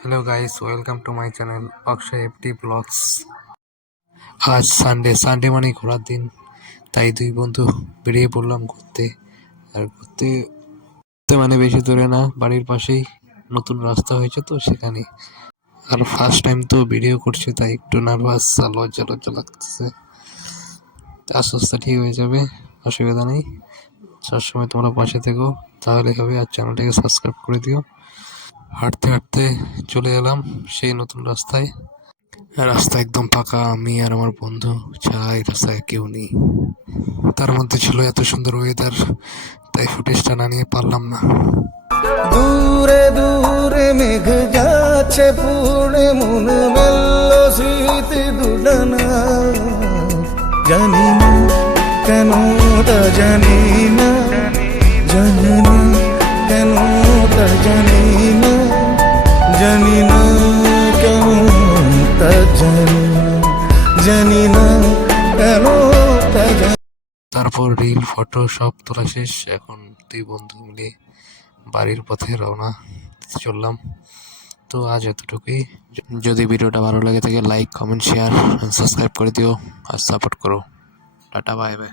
Hello guys, welcome to my channel Akshay FT blogs. আজ Sunday মানে ঘোরার দিন, তাই দুই বন্ধু বেরিয়ে পড়লাম ঘুরতে। আর ঘুরতে মানে বেশি দূরে না, বাড়ির পাশেই নতুন রাস্তা হয়েছে তো সেখানে। আর ফার্স্ট টাইম তো ভিডিও করছে, তাই একটু নার্ভাস আর লজ্জা লজ্জা লাগতেছে। আস্তে আস্তে ঠিক হয়ে যাবে, অসুবিধা নেই। সবসময় তোমরা পাশে থেকো, তাহলে হবে। আর চ্যানেলটাকে সাবস্ক্রাইব করে দিও। হাঁটতে হাঁটতে চলে এলাম সেই নতুন রাস্তায়। রাস্তা একদম ফাঁকা, আমি আর আমার বন্ধু ছাড়া এই রাস্তায় কেউ নেই। তার মধ্যে ছিল এত সুন্দর ওয়েদার, তাই ফুটেজটা না নিয়ে পারলাম না। দূরে দূরে মেঘ যাচ্ছে পুড়ে, মন মেলল স্মৃতি দুলানা। জানি না কেন, তা জানি না, জানি না কেন, তা জানি না, জানি না কেন, তা জানি না, জানি না কেন, তা জানি। তারপর রিল ফটো সব তোলা শেষ, এখন দুই বন্ধু মিলে বাড়ির পথে রওনা চললাম। তো আজ এতটুকুই। যদি ভিডিওটা ভালো লাগে থাকে লাইক, কমেন্ট, শেয়ার, সাবস্ক্রাইব করে দিও আর সাপোর্ট করো। Tata, bye bye.